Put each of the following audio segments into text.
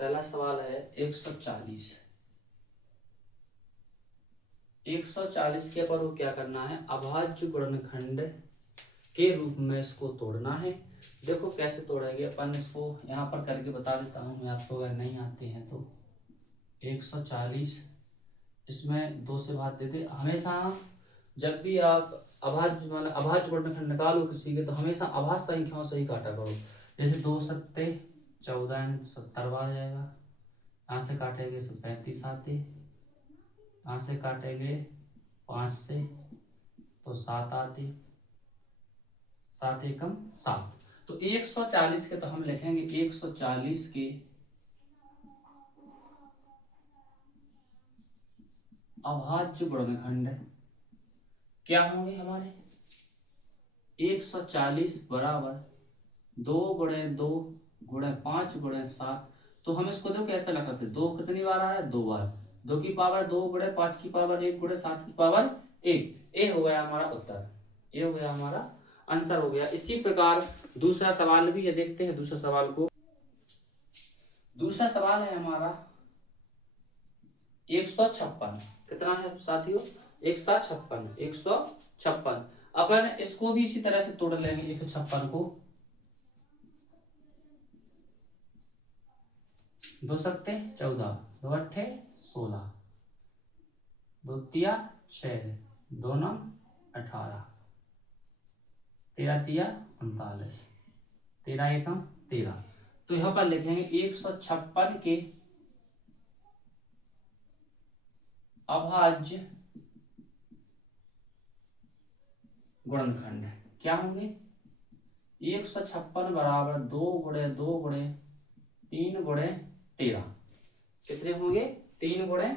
पहला सवाल है 140। 140 के पर क्या करना है, अभाज्य गुणनखंड के रूप में इसको तोड़ना है। देखो कैसे तोड़ेंगे अपन, इसको यहाँ पर करके बता देता हूँ मैं आपको, अगर नहीं आते हैं तो। 140 इसमें 2 से भाग दे दे। हमेशा जब भी आप अभाज्य गुणनखंड निकालो किसी के, तो हमेशा अभाज्य संख्याओं से ही काटा करो। जैसे 2 सत्ते 14, 70 बार जाएगा। यहाँ से काटेंगे तो 35 आते, यहाँ से काटेंगे 5 से तो 7 आते, 7 एकम 7। तो 140 के तो हम लिखेंगे 140 के अभाज्य गुणनखंड क्या होंगे हमारे, 140 बराबर 2 गुणे 2 गुणे 5 गुणे 7। तो हम इसको देखो कैसे लग सकते हैं, 2 कितनी बार आया, 2 बार, 2 की पावर 2 गुणे 5 की पावर 1 गुणे 7 की पावर 1। ये हो गया हमारा उत्तर, ये हो गया हमारा आंसर हो गया। इसी प्रकार दूसरा सवाल भी ये देखते हैं। दूसरा सवाल को, दूसरा सवाल है हमारा 156। कितना है साथियों, 156। 156 अपन इसको भी इसी तरह से तोड़ लेंगे। 156 को 2 सत्ते 14, 2 अट्ठे 16, 2 तिया 6, 2 नौ 18, 13 तिया 39, 13 एकम 13। तो यहां पर लिखेंगे 156 के अभाज्य गुणनखंड क्या होंगे, 156 बराबर 2 गुणे 2 गुणे 3 गुणे 13। कितने होंगे, 3 गुणे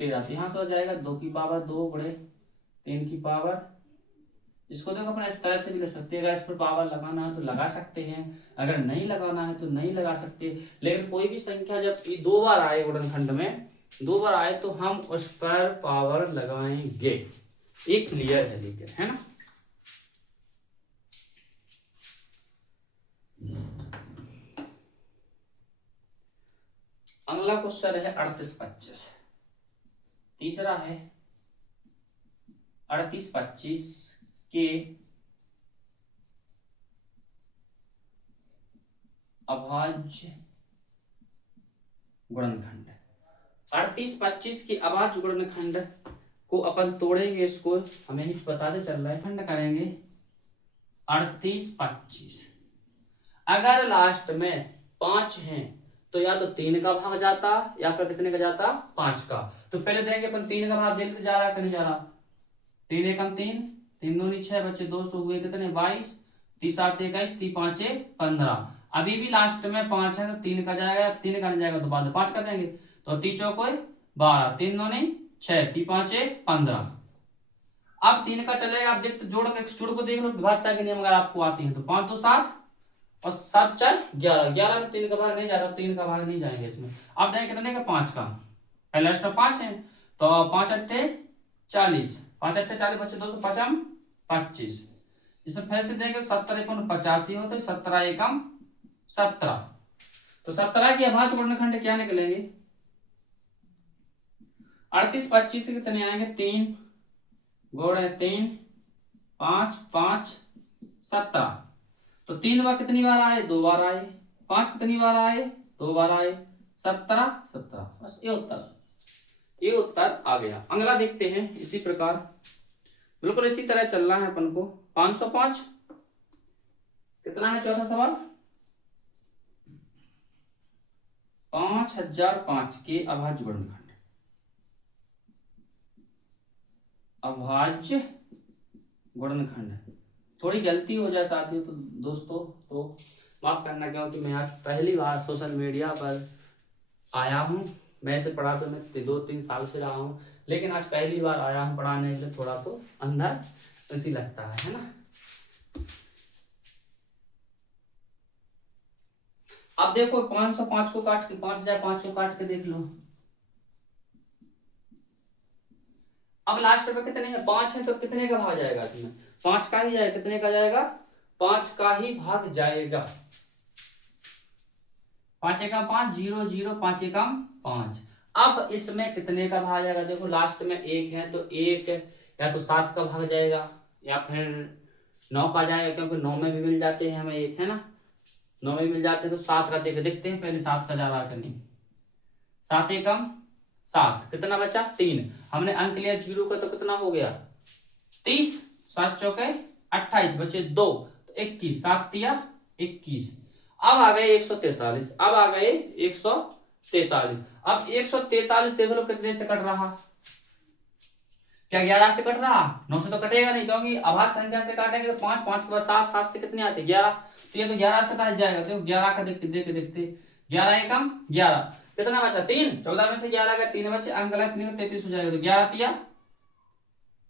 13। तो यहां से हो जाएगा 2 की पावर 2 गुणे 3 की पावर। इसको देखो अपन इस तरह से भी ले सकते हैं, अगर इस पर पावर लगाना है तो लगा सकते हैं, अगर नहीं लगाना है तो नहीं लगा सकते। लेकिन कोई भी संख्या जब 2 बार आए गुणनखंड में, 2 बार आए तो हम उस पर पावर लगाएंगे। एक क्लियर है, लेकिन है ना। अगला क्वेश्चन है 38-25। तीसरा है 38-25 के अभाज्य गुणनखंड। 38-25 के अभाज्य गुणनखंड को अपन तोड़ेंगे। इसको हमें ही बताते चल रहा है, खंड करेंगे 38-25। अगर लास्ट में 5 हैं तो या तो 3 का भाग जाता या फिर कितने का जाता, 5 का। तो पहले देंगे अपन 3 का भाग देख जा रहा है कि नहीं जा रहा। 3 एकम 3, 3 दूनी 6 बच्चे 200 हुए कितने 22, 3 7 21, 3 5 15। अभी भी लास्ट में 5 है तो 3 का जाएगा, 3 का नहीं जाएगा तो बाद में 5 का देंगे। तो 3 चौको 12, 3 दूनी 6, 3 5 15। अब 3 का चलेगा, अब देख जोड़ को देख लो, विभाजता के नियम अगर आपको आती है तो 5 2 7 और 7 4 11। 11 में 3 का भाग नहीं जा रहा, 3 का भाग नहीं जाएंगे इसमें। अब देंगे कितने का, 5 का। पहला स्टेप 5 है तो 5 अट्ठे 40, 5 अट्ठे 40 बच्चे 200 5 25। इसमें फिर से देंगे 70 एकम 85 होते, 17 एकम 17। तो 17 के अभाज्य गुणनखंड क्या निकलेंगे, 38-25 से कितने आएंगे, 3 गुणे 3 5 5 17। तो 3 बार कितनी बार आए, 2 बार आए। 5 कितनी बार आए, 2 बार आए। 17 17। बस ये उत्तर आ गया। अगला देखते हैं इसी प्रकार, बिल्कुल इसी तरह चलना है अपन को। 505 कितना है, चौथा सवाल 5005 के अभाज्य गुणनखंड। अभाज्य गुणनखंड, थोड़ी गलती हो जाए साथियों तो दोस्तों तो माफ करना, क्योंकि मैं आज पहली बार सोशल मीडिया पर आया हूँ। मैं इसे पढ़ाते मैं 2-3 साल से रहा हूँ, लेकिन आज पहली बार आया हूँ पढ़ाने के लिए, थोड़ा तो अंदर ऐसी लगता है ना। अब देखो 505 को काट के, 5005 को काट के देख लो। अब लास्ट में कितने हैं, 5 है तो कितने का भाग जाएगा इसमें, 5 का ही जाएगा। कितने का जाएगा, 5 का ही भाग जाएगा। 5 एकम 5, 0 0, 5 एकम 5। अब इसमें कितने का भाग जाएगा? देखो लास्ट में एक है तो एक या तो 7 का भाग जाएगा या फिर 9 का जाएगा, क्योंकि 9 में भी मिल जाते हैं हमें एक, है ना, 9 में मिल जाते हैं। तो 7 का देखते हैं पहले, 7 का जा रहा है कि नहीं। 7 एकम 7, कितना बचा? 3। हमने अंक लिया 0 का तो कितना हो गया? 30। 7 चौके 28, बचे 2 तो 21, 7 तिया 21। अब आ गए 143, अब आ गए 143। अब 143 देख लो कितने से कट रहा? क्या 11 से कट रहा? 9 से तो कटेगा नहीं, क्योंकि अभाज्य संख्या से काटेंगे तो 5, 5 के बाद 7, 7 से कितनी आती है? 11। तो ये तो 11 से जाएगा, तो 11 का देखते देखते देखते 11 एकम 11, कितना बचा? 3। 14 में से 11 का 3 बचे, अंक गलत नहीं हो, 33 हो जाएगा। तो 11 तिया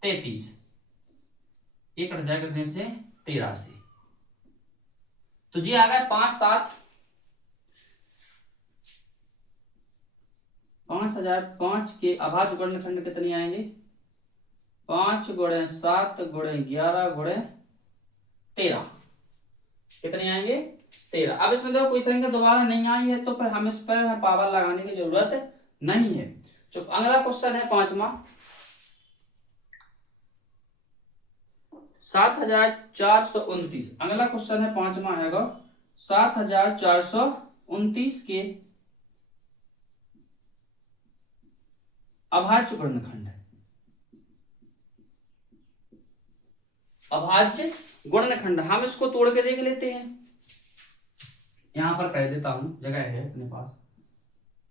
33, ये कट जाएगा कितने से? 13 से। तो जी आ गए 5 7 5005 के अभाज्य गुणनखंड कितने आएंगे? 5 गुणे 7 गुणे 11 गुणे 13, कितने आएंगे? 13। अब इसमें देखो कोई संख्या दोबारा नहीं आई है तो फिर हम इस पर पावर लगाने की जरूरत नहीं है। जो अगला क्वेश्चन है 5वां, 7429। अगला क्वेश्चन है 5वां है 7429 के अभाज्य गुणनखंड। अभाज्य गुणनखंड हम इसको तोड़ के देख लेते हैं। यहां पर कह देता हूं, जगह है अपने पास।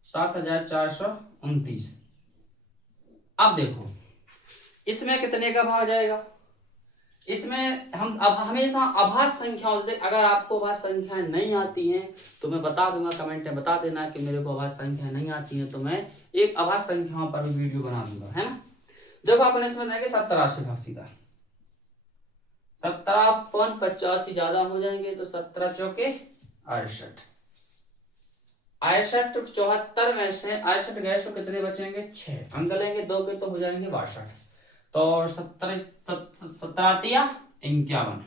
7429। अब देखो इसमें कितने का भाग जाएगा? इसमें हम अब हमेशा अभाज्य संख्याओं से, अगर आपको अभाज्य संख्याएं नहीं आती हैं तो मैं बता दूंगा, कमेंट में बता देना कि मेरे को अभाज्य संख्याएं नहीं आती हैं, तो मैं एक अभाज्य संख्याओं पर वीडियो बना दूंगा, है ना। देखो अपन इसमें देंगे 70 से भाग सीधा। 17 ज्यादा हो जाएंगे तो 17 चौके 68। 68 74 में से 68 गए तो कितने बचेंगे? 6 अंक लेंगे 2 के तो हो जाएंगे 62। तो 17 17 51,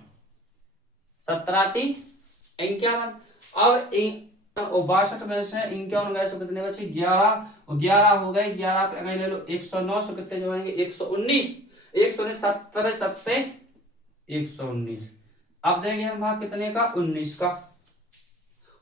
17 51। अब 62 में से 51 गए तो कितने बचे? 11, और 11 हो गए, 11 पे अगर ले लो 109 सौ कितने जो आएंगे? 119। 119 70 70 119। अब देंगे हम भाग कितने का? 19 का।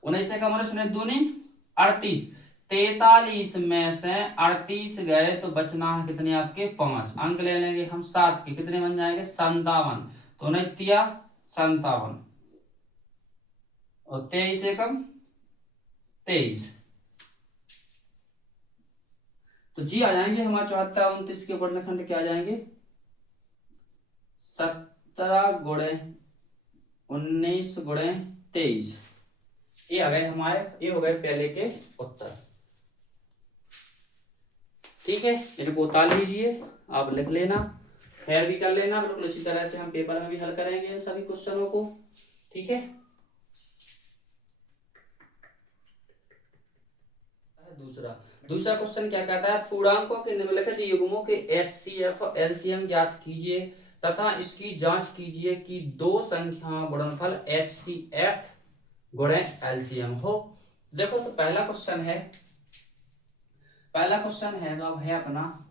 19 से कम होने सुने दूनी 38। 43 में से 38 गए तो बचना है कितने आपके? 5 अंक ले लेंगे हम 7 के, कितने बन जाएंगे? 57। तो 59 57, और 23 से कम 23। तो जी आ जाएंगे हमारे 74 29 के वर्णखंड क्या आ जाएंगे? 17 गुणे 19 गुणे 23। ये आ गए हमारे, ये हो गए पहले के उत्तर। ठीक है, इनको उतार लीजिए, आप लिख लेना, खैर भी कर लेना। बिल्कुल इसी तरह से हम पेपर में भी हल करेंगे इन सभी क्वेश्चनों को। ठीक है, दूसरा दूसरा क्वेश्चन क्या कहता है? पूर्णांकों के निम्नलिखित युग्मों के HCF और LCM ज्ञात कीजिए तथा इसकी जांच कीजिए कि दो संख्याओं गुणनफल HCF गुणे LCM हो। देखो तो पहला क्वेश्चन है, अब है अपना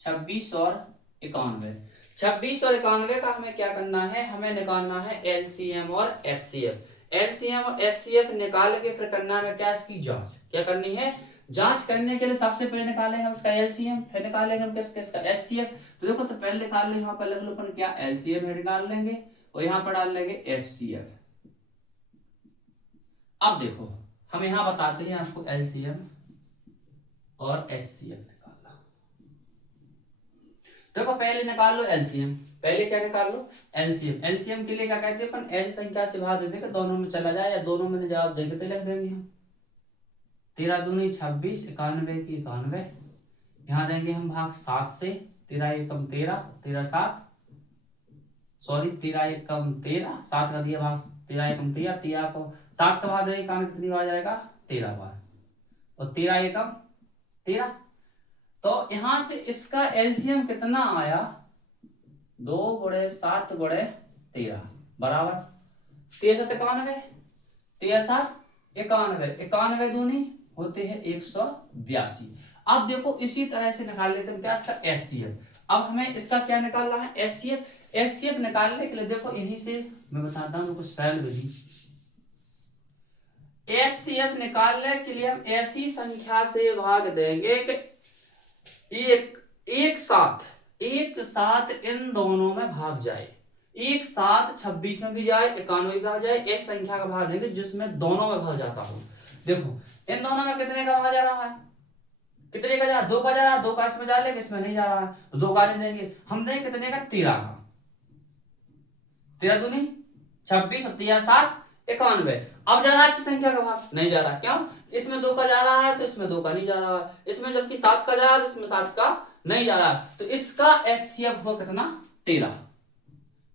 26 और 91। 26 और 91 का हमें क्या करना है? हमें निकालना है LCM और HCF। LCM और HCF निकाल के फिर करना है क्या? इसकी जांच। क्या करनी है? जांच करने के लिए सबसे पहले निकालेंगे हम इसका LCM, फिर निकालेंगे हम किसका? HCF। तो देखो तो पहले निकाल ले, यहाँ पर लिख लो अपन क्या? LCM है निकाल लेंगे और यहाँ पर डाल लेंगे HCF। अब देखो हम यहाँ बताते हैं आपको LCM और HCF निकालना। देखो पहले निकाल लो LCM। पहले क्या निकाल लो? LCM। LCM के लिए क्या कहते हैं अपन? ऐसी संख्या से भाग देते कि दोनों में चला जाए, या दोनों में जवाब देखते लिख देंगे हम। 13 दूनी 26, 91 की 91, यहाँ देंगे हम भाग 7 से। 13 एकम 13, 13 7, सॉरी 13 एकम 13, 7 का दिया भाग 13 एकम 13, 13 को 7 का भाग देंगे, कान कितनी बार जाएगा? 13 बार, और 13 एकम 13। तो यहां से इसका एलसीएम कितना आया? 2 गुणे 7 गुणे 13 बराबर 63 91, 63 91, 91 दूनी होते हैं 182। अब देखो इसी तरह से निकाल लेते हैं क्या, इसका एचसीएफ। अब हमें इसका क्या निकालना है, एचसीएफ। एचसीएफ निकालने के लिए देखो यहीं से मैं बताता हूँ कुछ सरल विधि। एचसीएफ निकालने के लिए हम ऐसी संख्या से भाग देंगे कि एक साथ इन दोनों में भाग जाए, एक साथ 26 में भी जाए, 91 में भी भाग जाए। एक संख्या का भाग देंगे जिसमें दोनों में भाग जाता हो। देखो इन दोनों में कितने का भाग जा रहा है, कितने का जा रहा, 2 का जा रहा है, 2 का इसमें जा रहा है, इसमें नहीं जा रहा है, तो 2 का नहीं देंगे हम, देंगे कितने का, 13 का। 13 दूनी 26, 7 91। अब जा रहा है किस संख्या का भाग, नहीं जा रहा, क्यों, इसमें 2 का जा रहा है तो इसमें 2 का नहीं जा रहा है, इसमें जबकि 7 का जा रहा है तो इसमें 7 का नहीं जा रहा है, तो इसका एचसीएफ हुआ कितना, 13।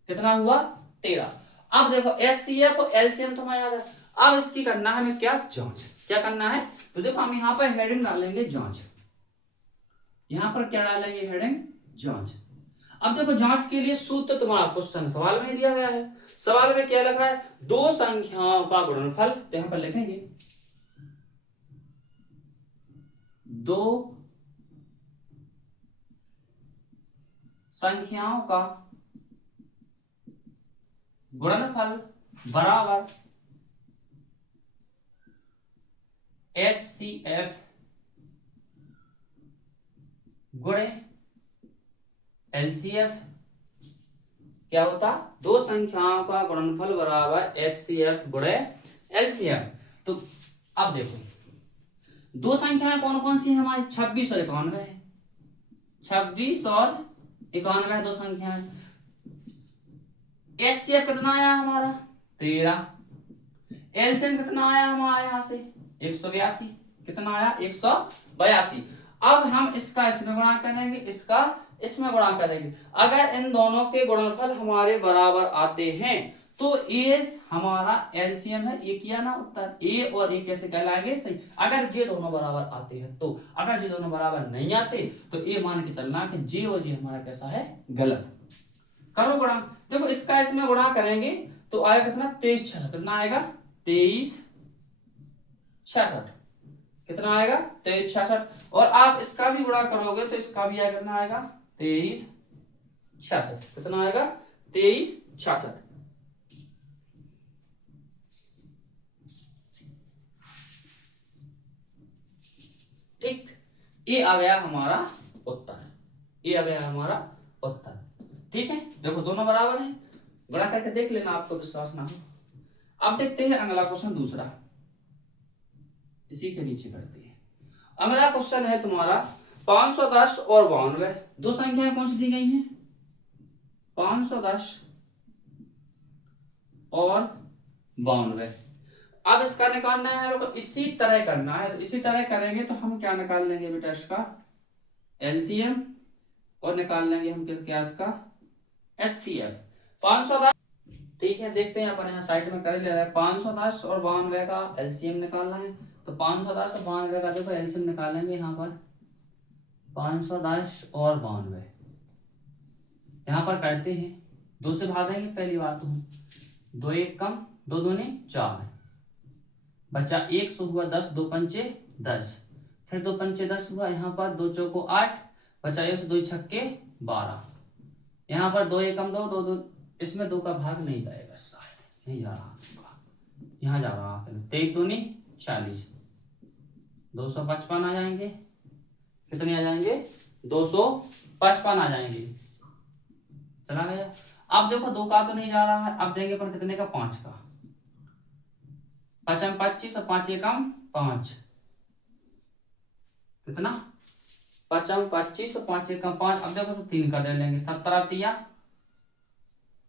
कितना हुआ, 13। अब देखो एचसीएफ और एलसीएम तो हमें याद है। अब इसकी करना है हमें क्या, जांच। क्या करना है, तो देखो हम यहाँ पर हेडिंग डालेंगे जांच। यहां पर क्या डालेंगे, हेडिंग जांच। अब देखो जांच के लिए सूत्र तुम्हारा क्वेश्चन सवाल में दिया गया है। सवाल में क्या लिखा है, दो संख्याओं का गुणनफल, तो यहां पर लिखेंगे दो संख्याओं का गुणनफल बराबर HCF गुणे LCF। क्या होता, दो संख्याओं का गुणनफल बराबर HCF गुणे LCF। तो अब देखो दो संख्याएं कौन कौन सी है हमारी, 26 और 91 है। 26 और 91 दो संख्याएं। HCF कितना आया हमारा, 13। एलसीएम कितना आया हमारा यहाँ से, 182। कितना आया, 182। अब हम इसका इसमें गुणा करेंगे, इसका इसमें गुणा करेंगे। अगर इन दोनों के गुणनफल हमारे बराबर आते हैं तो ये हमारा एलसीएम है। ये किया ना उत्तर, ए और ए कैसे कहलाएंगे, सही। अगर जे दोनों बराबर आते हैं तो, अगर जे दोनों बराबर नहीं आते तो ए मान के चलना कि जे और जे हमारा कैसा है, गलत। करो गुणा, देखो इसका इसमें गुणा करेंगे तो आएगा कितना, 23 66। कितना आएगा, 23 66। कितना आएगा, 23 66। और आप इसका भी गुणा करोगे तो इसका भी आएगा, कितना आएगा, 23 66। कितना आएगा, 23 66। ठीक, ये आ गया हमारा उत्तर, ये आ गया हमारा उत्तर। ठीक है, देखो दोनों बराबर हैं, गुणा करके देख लेना, आपको विश्वास ना हो। अब देखते हैं अगला क्वेश्चन, दूसरा इसी के नीचे करते हैं। अगला क्वेश्चन है तुम्हारा 510 और 92। दो संख्याएं कौन सी दी गई हैं, 510 और 92। अब इसका निकालना है, तो इसी तरह करना है। तो इसी तरह करेंगे तो हम क्या निकाल लेंगे बेटा, इसका एलसीएम और निकाल लेंगे हम क्या, इसका एचसीएफ। 510, ठीक है, देखते हैं अपन यहाँ साइड में कर ले रहा है। 510 और 92 का एलसीएम निकालना है। तो 510 और 92 का देखो एलसीएम निकालेंगे यहाँ पर, 510 और 92 यहाँ पर करते हैं, 2 से भागेंगे पहली बात तो, 2 1 कम, 2 दूनी 4, बचा 1 सौ हुआ 10, 2 पंचे 10, फिर 2 पंचे 10 हुआ, यहाँ पर 2 चौको 8, बचा 1 से 2 छक्के 12, यहाँ पर 2 1 कम 2, 2 2, इसमें 2 का भाग नहीं जाएगा, शायद नहीं जा रहा, यहाँ जा रहा है। 1 दूनी 40, 255 आ जाएंगे। कितने आ जाएंगे, 255 आ जाएंगे। चला गया। अब देखो 2 का तो नहीं जा रहा है, अब देंगे पर कितने का, 5 का। 5 25 और 5 एकम 5, कितना, 5 25 और 5 एकम 5। अब देखो तो 3 का दे लेंगे, 17 तिया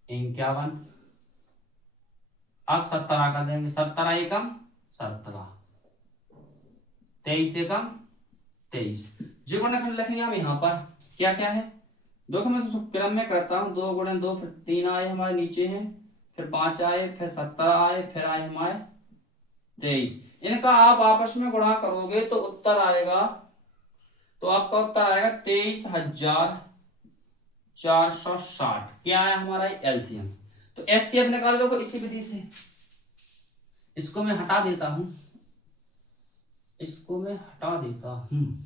51। अब 17 का देंगे, 17 एकम 17, 23 एकम 23। जो गुणनफल लिखेंगे हम यहाँ पर क्या क्या है, देखो मैं तो क्रम में करता हूँ, 2 गुणे 2, फिर 3 आए हमारे नीचे हैं, फिर 5 आए, फिर 17 आए, फिर आए हमारे 23। इनका आप आपस में गुणा करोगे तो उत्तर आएगा, तो आपका उत्तर आएगा 23,460। क्या है हमारा एलसीएम। तो HCF निकाल दो इसी विधि से। इसको मैं हटा देता हूं, इसको मैं हटा देता हूं।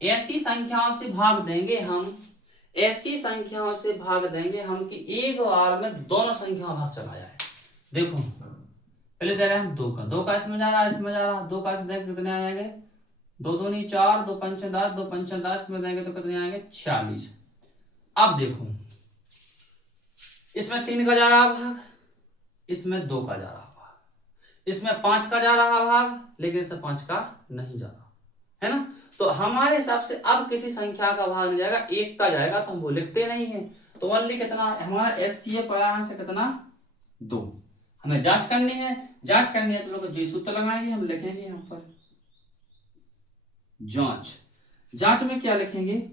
ऐसी संख्याओं से भाग देंगे हम, ऐसी संख्याओं से भाग देंगे हम कि एक बार में दोनों संख्या भाग चला जाए। देखो पहले दे रहे हैं हम 2 का, 2 का इसमें जा रहा है, इसमें जा रहा है, 2 का इसमें देंगे कितने आ जाएंगे, 2 दूनी 4, 2 पंचे 10, 2 पंचे 10 में देंगे तो कितने आएंगे 46। अब देखो इसमें 3 का जा रहा भाग, इसमें 2 का जा रहा भाग, इसमें 5 का जा रहा भाग, लेकिन इसमें 5 का नहीं जा रहा है ना। तो हमारे हिसाब से अब किसी संख्या का भाग नहीं जाएगा, 1 का जाएगा, तो हम वो लिखते नहीं है। तो ओनली कितना हमारा HCF आया से कितना 2। हमें जांच करनी है, जांच करनी है तो लोग जी सूत्र लगाएंगे, हम लिखेंगे यहां पर जांच। जांच में क्या लिखेंगे,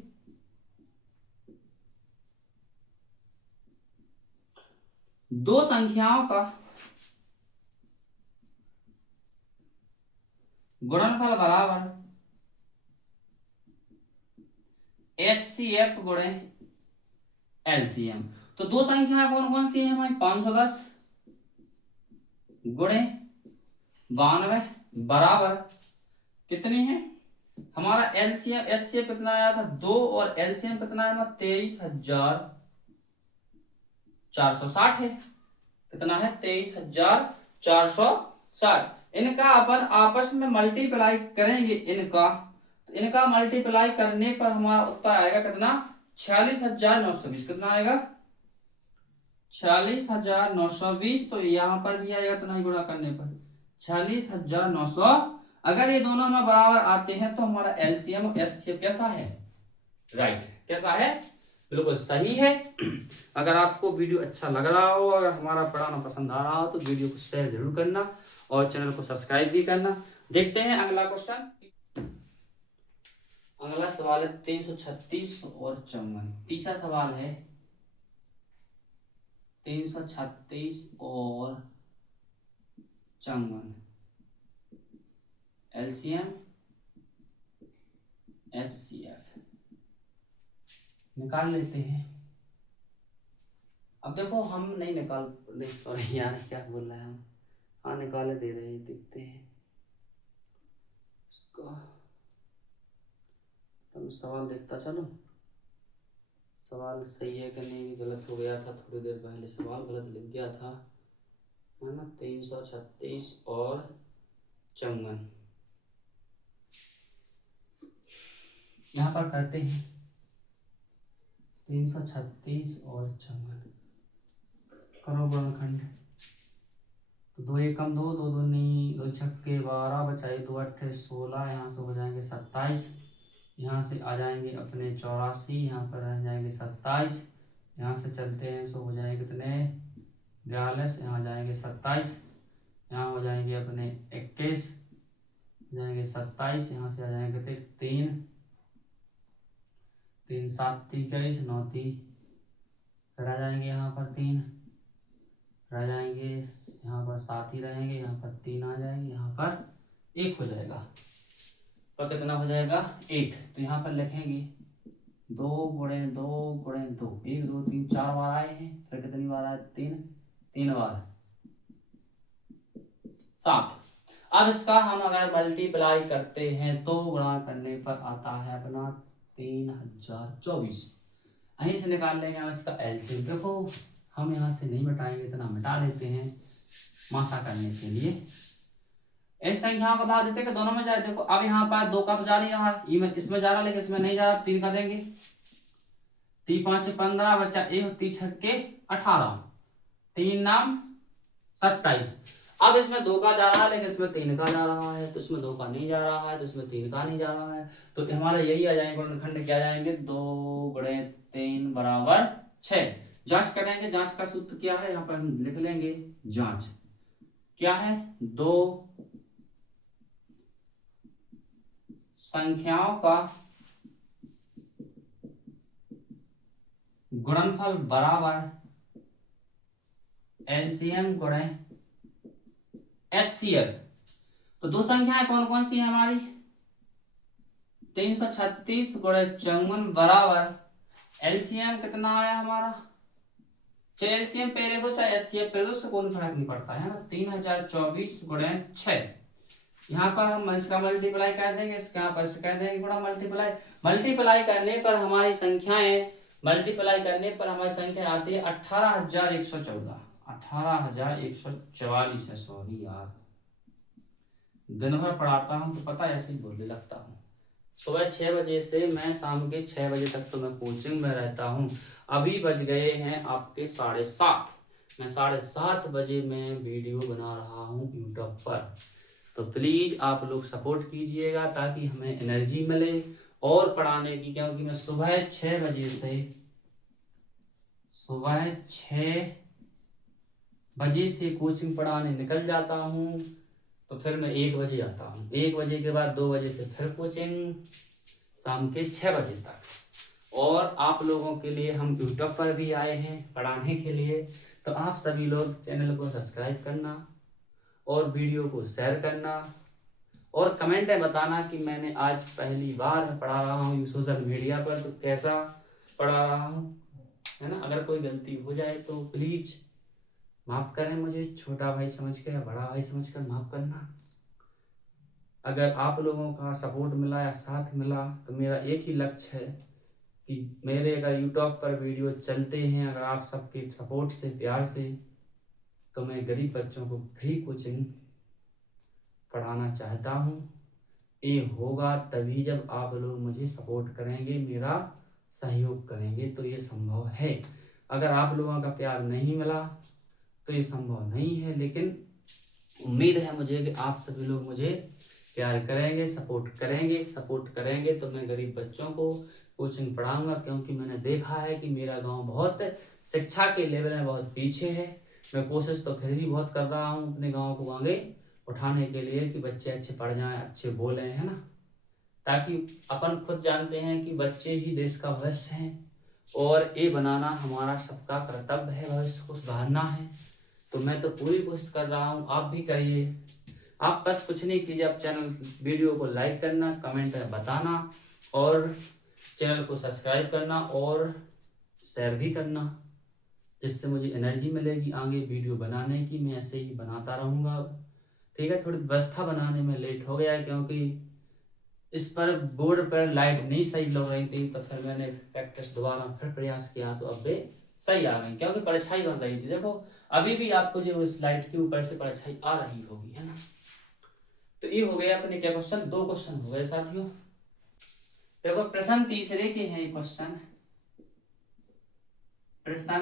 दो संख्याओं का गुणनफल बराबर HCF गुणे LCM। तो दो संख्याएं कौन कौन सी है हमारी, 510 गुणे 92 बराबर कितनी है, हमारा LCM HCF कितना आया था 2 और LCM कितना है 23,460 है। कितना है 23,460। इनका अपन आपस में मल्टीप्लाई करेंगे इनका, तो इनका मल्टीप्लाई करने पर हमारा उत्तर आएगा कितना 46,920। कितना आएगा 46,920। तो यहां पर भी आएगा इतना ही गुणा करने पर 46,900। अगर ये दोनों में बराबर आते हैं तो हमारा LCM और HCF कैसा है, राइट, कैसा है, बिल्कुल सही है। अगर आपको वीडियो अच्छा लग रहा हो, अगर हमारा पढ़ाना पसंद आ रहा हो तो वीडियो को शेयर जरूर करना और चैनल को सब्सक्राइब भी करना। देखते हैं अगला क्वेश्चन। अगला सवाल है 336 और 54। तीसरा सवाल है 336 और 54। LCM HCF निकाल लेते हैं। अब देखो हम नहीं निकाल, नहीं सॉरी यार क्या बोल रहे हैं हम, हाँ निकाले दे रहे हैं, देखते हैं इसको। हम सवाल देखता चलो, सवाल सही है कि नहीं, भी गलत हो गया था थोड़ी देर पहले, सवाल गलत लिख गया था, है ना। 336 और 54 यहाँ पर करते हैं। 336 और 54 करो गुणनखंड। तो 2 एकम 2, 2 दूनी 2 छक्के 12 बचाए 2 अट्ठे 16, यहाँ से हो जाएंगे 27, यहाँ से आ जाएंगे अपने 84, यहाँ पर रह जाएंगे 27, यहाँ से चलते हैं सो हो जाएंगे कितने 42, यहाँ जाएंगे 27, यहाँ हो जाएंगे अपने 21, जाएंगे 27, यहाँ से आ जाएंगे 3 3 7 21 9 3, फिर आ जाएंगे यहाँ पर 3 रह जाएंगे, यहाँ पर 7 ही रहेंगे, यहाँ पर 3 आ जाएंगे, यहाँ पर 1 हो जाएगा। तो कितना हो जाएगा 1। तो यहाँ पर लिखेंगे 2 गुणे 2 गुणे 2, 1 2 3 4 बार आए हैं, फिर कितनी बार आए 3 बार 7। अब इसका हम अगर मल्टीप्लाई करते हैं तो गुणा करने पर आता है अपना 3024। यहीं से निकाल लेंगे हम इसका LCM। देखो हम यहाँ से नहीं मिटाएंगे, इतना मिटा लेते हैं मासा करने के लिए। इस संख्याओं का भाग देते हैं कि दोनों में जाए। देखो अब यहाँ पर 2 का तो जा नहीं रहा है, इसमें जा रहा लेकिन इसमें नहीं जा रहा, 3 का देंगे, 3 5 15 बचा 1, 3 छक्के 18, 3 नाम 27। अब इसमें 2 का जा रहा है लेकिन इसमें 3 का जा रहा है, तो इसमें 2 का नहीं जा रहा है, तो इसमें 3 का नहीं जा रहा है, तो हमारा यही आ जाएंगे गुणनखंड क्या जाएंगे 2 गुणे 3 बराबर 6। जांच करेंगे, जांच का सूत्र क्या है यहाँ पर हम लिख लेंगे, जांच क्या है 2 संख्याओं का गुणनफल बराबर LCM गुणे HCF। तो दो संख्याएं कौन कौन सी है हमारी, 336 गुणे 54 बराबर एलसीएम कितना आया हमारा, चाहे एलसीएम पहले दो चाहे एचसीएफ पहले दो, उससे कोई फर्क नहीं पड़ता है ना। 3024 गुणे 6, यहाँ पर हम इसका मल्टीप्लाई कर देंगे, इसका यहाँ पर कर देंगे गुणा मल्टीप्लाई। मल्टीप्लाई करने पर हमारी संख्याएं, मल्टीप्लाई करने पर हमारी संख्या आती है 18,114, 18,144 है। सॉरी यार, दिन भर पढ़ाता हूँ तो पता ऐसे ही बोलने लगता हूँ। सुबह 6 बजे से मैं शाम के 6 बजे तक तो मैं कोचिंग में रहता हूँ। अभी बज गए हैं आपके 7:30। मैं 7:30 बजे मैं वीडियो बना रहा हूँ यूट्यूब पर। तो प्लीज आप लोग सपोर्ट कीजिएगा ताकि हमें एनर्जी मिले और पढ़ाने की, क्योंकि मैं सुबह 6 बजे से, सुबह 6 बजे से कोचिंग पढ़ाने निकल जाता हूँ। तो फिर मैं 1 बजे आता हूँ, 1 बजे के बाद 2 बजे से फिर कोचिंग, शाम के 6 बजे तक। और आप लोगों के लिए हम यूट्यूब पर भी आए हैं पढ़ाने के लिए। तो आप सभी लोग चैनल को सब्सक्राइब करना और वीडियो को शेयर करना और कमेंट में बताना कि मैंने आज पहली बार पढ़ा रहा हूँ सोशल मीडिया पर, तो कैसा पढ़ा रहा हूँ, है ना। अगर कोई गलती हो जाए तो प्लीज माफ करें मुझे, छोटा भाई समझ कर या बड़ा भाई समझ कर माफ करना। अगर आप लोगों का सपोर्ट मिला या साथ मिला तो मेरा एक ही लक्ष्य है कि मेरे अगर यूट्यूब पर वीडियो चलते हैं, अगर आप सबके सपोर्ट से, प्यार से, तो मैं गरीब बच्चों को फ्री कोचिंग पढ़ाना चाहता हूँ। ये होगा तभी जब आप लोग मुझे सपोर्ट करेंगे, मेरा सहयोग करेंगे, तो ये संभव है। अगर आप लोगों का प्यार नहीं मिला तो ये संभव नहीं है। लेकिन उम्मीद है मुझे कि आप सभी लोग मुझे प्यार करेंगे, सपोर्ट करेंगे तो मैं गरीब बच्चों को कोचिंग पढ़ाऊंगा। क्योंकि मैंने देखा है कि मेरा गांव बहुत शिक्षा के लेवल में बहुत पीछे है। मैं कोशिश तो फिर भी बहुत कर रहा हूँ अपने गांव को आगे उठाने के लिए कि बच्चे अच्छे पढ़ जाएं, अच्छे बोलें, है ना। ताकि अपन खुद जानते हैं कि बच्चे ही देश का भविष्य हैं और ये बनाना हमारा सबका कर्तव्य है, भविष्य को सुधारना है। तो मैं तो पूरी कोशिश कर रहा हूँ, आप भी करिए। आप बस कुछ नहीं कीजिए, आप चैनल वीडियो को लाइक करना, कमेंट में बताना और चैनल को सब्सक्राइब करना और शेयर भी करना, जिससे मुझे एनर्जी मिलेगी आगे वीडियो बनाने की। मैं ऐसे ही बनाता रहूँगा। ठीक है, थोड़ी व्यवस्था बनाने में लेट हो गया है क्योंकि इस पर बोर्ड पर लाइट नहीं सही लग रही थी, तो फिर मैंने प्रैक्टिस दोबारा फिर प्रयास किया तो अब वे सही आ गई, क्योंकि परछाई बन रही थी। देखो अभी भी आपको जो इस लाइट के ऊपर से परछाई आ रही होगी, है ना। तो ये हो गया अपने क्या क्वेश्चन, 2 क्वेश्चन हो गए साथियों। देखो प्रश्न तीसरे के हैं क्वेश्चन, प्रश्न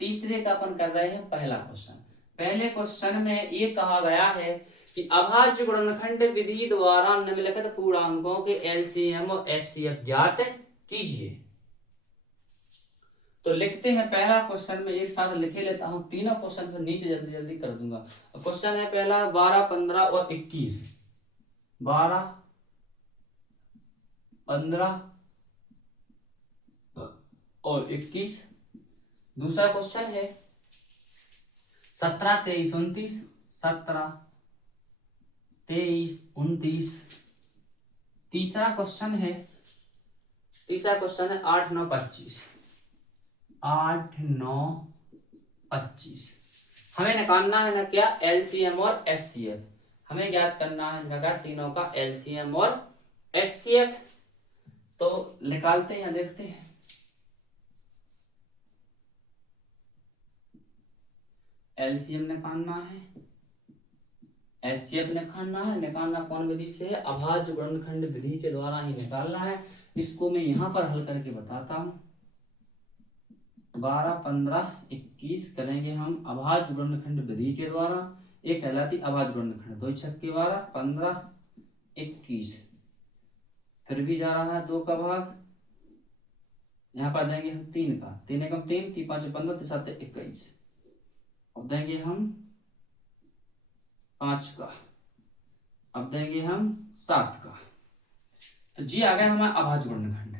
तीसरे का अपन कर रहे हैं पहला क्वेश्चन। पहले क्वेश्चन में ये कहा गया है कि अभाज्य गुणनखंड विधि द्वारा निम्नलिखित पूर्णांकों के एलसीएम और एचसीएफ ज्ञात कीजिए। तो लिखते हैं पहला क्वेश्चन में एक साथ लिखे लेता हूं, तीनों क्वेश्चन फिर नीचे जल्दी जल्दी कर दूंगा। क्वेश्चन है पहला 12, 15 और 21। 12, 15 और 21। दूसरा क्वेश्चन है 17, 23, 29। 17, 23, 29। तीसरा क्वेश्चन है 8, 9, 25। 8, 9, 25। हमें निकालना है ना क्या, एलसीएम और एचसीएफ। हमें ज्ञात करना है इनका तीनों का एलसीएम और एचसीएफ। तो निकालते हैं, देखते हैं। एलसीएम निकालना है, एचसीएफ निकालना है। निकालना कौन विधि से है, अभाज्य गुणनखंड विधि के द्वारा ही निकालना है। इसको मैं यहां पर हल करके बताता हूं। 12, 15, 21 करेंगे हम अभाज्य गुणनखंड विधि के द्वारा। एक कहलाती अभाज्य गुणनखंड, 2 छक्के 12, 15, 21। फिर भी जा रहा है 2 का भाग, यहाँ पर देंगे हम 3 का, 3 एकम 3, 3 5 15, 3 7 21। अब देंगे हम 5 का, अब देंगे हम 7 का। तो जी आ गया हमारा अभाज्य गुणनखंड।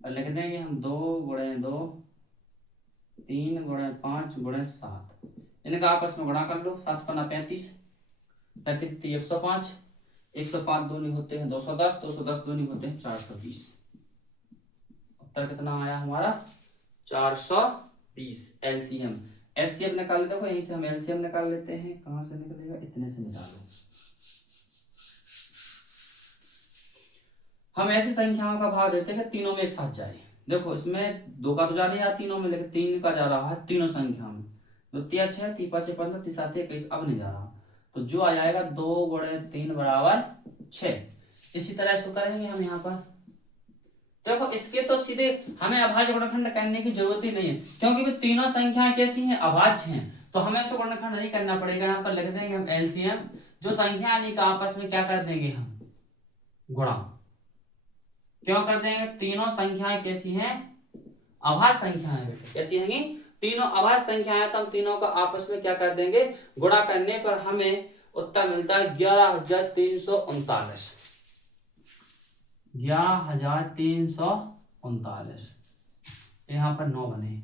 और लिख देंगे हम 2 गुणे 2, 3 गुणे 5 गुणे 7। इनका आपस में गुणा कर लो, 7 पन्ना 35, 35 105, 105 दूनी होते हैं 210, 210 दूनी होते हैं 420। उत्तर कितना आया हमारा 420 एलसीएम। एलसीएम निकाल लेते, देखो यहीं से हम एलसीएम निकाल लेते हैं। कहां से निकलेगा, इतने से निकालो। हम ऐसी संख्याओं का भाग देते हैं कि तीनों में एक साथ जाए। देखो इसमें 2 का तो जा नहीं रहा तीनों में, लेकिन 3 का जा रहा है तीनों संख्या में। 2 तिया 6, 3 5 15, 3 7 21, अब नहीं जा रहा। तो जो आ जाएगा 2 × 3 = 6। इसी तरह इसको करेंगे हम यहाँ पर। देखो इसके तो सीधे हमें अभाज्य गुणनखंड करने की जरूरत ही नहीं है, क्योंकि वे तीनों संख्याएं कैसी हैं, अभाज्य हैं। तो हमें इसको गुणनखंड नहीं करना पड़ेगा। यहाँ पर लिख देंगे हम एलसीएम, जो संख्या नहीं का आपस में क्या कर देंगे हम, गुणा। क्यों कर देंगे, तीनों संख्याएं कैसी हैं, अभाज्य संख्याएं बेटे। कैसी हैं, तीनों अभाज्य संख्याएं। तो हम तीनों का आपस में क्या कर देंगे, गुणा करने पर हमें उत्तर मिलता है 11,339। 11,339। यहां पर 9 बने।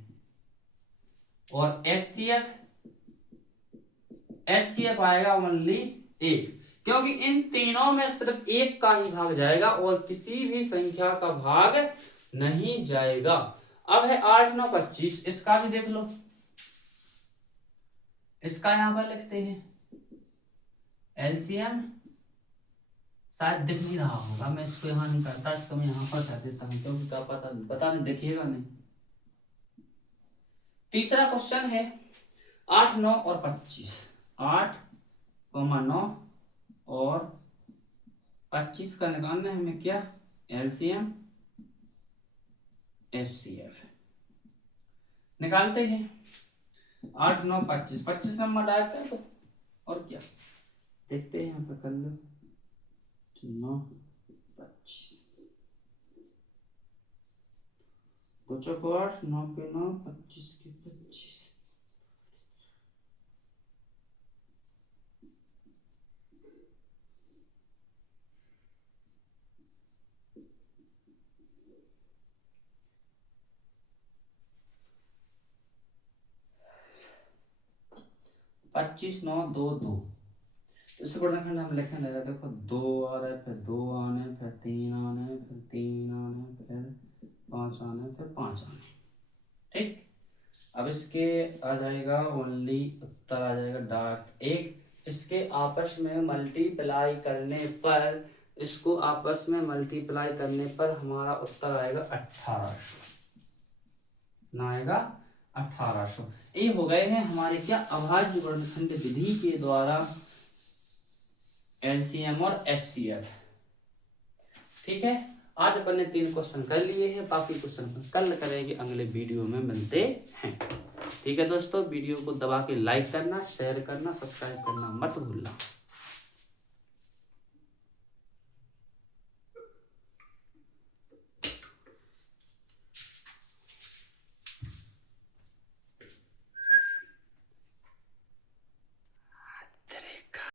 और एचसीएफ आएगा ओनली 1, क्योंकि इन तीनों में सिर्फ एक का ही भाग जाएगा और किसी भी संख्या का भाग नहीं जाएगा। अब है 8 9 25, इसका भी देख लो। इसका यहां पर लिखते हैं एलसीएम। शायद दिख नहीं रहा होगा, मैं इसको यहां नहीं करता, इसको मैं यहां पर कर देता हूं, क्योंकि क्या पता नहीं देखिएगा नहीं। तीसरा क्वेश्चन है 8 9 और 25। 8, 9 और 25 का निकालना है हमें क्या, एलसीएम एचसीएफ। निकालते हैं 8 9 25। 25 नंबर डायरेक्ट है तो और क्या, देखते हैं यहाँ पर कर लो। 9 25, 2 चौक 8, 9 के 9, 25 के 25। पच्चीस 9 2 2। इससे गुणनखंड हम लिखने लगे। देखो 2 आ रहा है, फिर 2 आने, फिर 3 आने, फिर 3 आने, फिर 5 आने, फिर 5 आने। ठीक, अब इसके आ जाएगा ओनली, उत्तर आ जाएगा डॉट 1। इसके आपस में मल्टीप्लाई करने पर, इसको आपस में मल्टीप्लाई करने पर हमारा उत्तर आएगा 1800। ना आएगा 1800। ये हो गए हैं हमारे क्या, अभाज्य गुणनखंड विधि के द्वारा एलसीएम और एचसीएफ। ठीक है, आज अपन ने 3 क्वेश्चन कर लिए हैं, बाकी क्वेश्चन कल करेंगे, अगले वीडियो में मिलते हैं। ठीक है दोस्तों, वीडियो को दबा के लाइक करना, शेयर करना, सब्सक्राइब करना मत भूलना।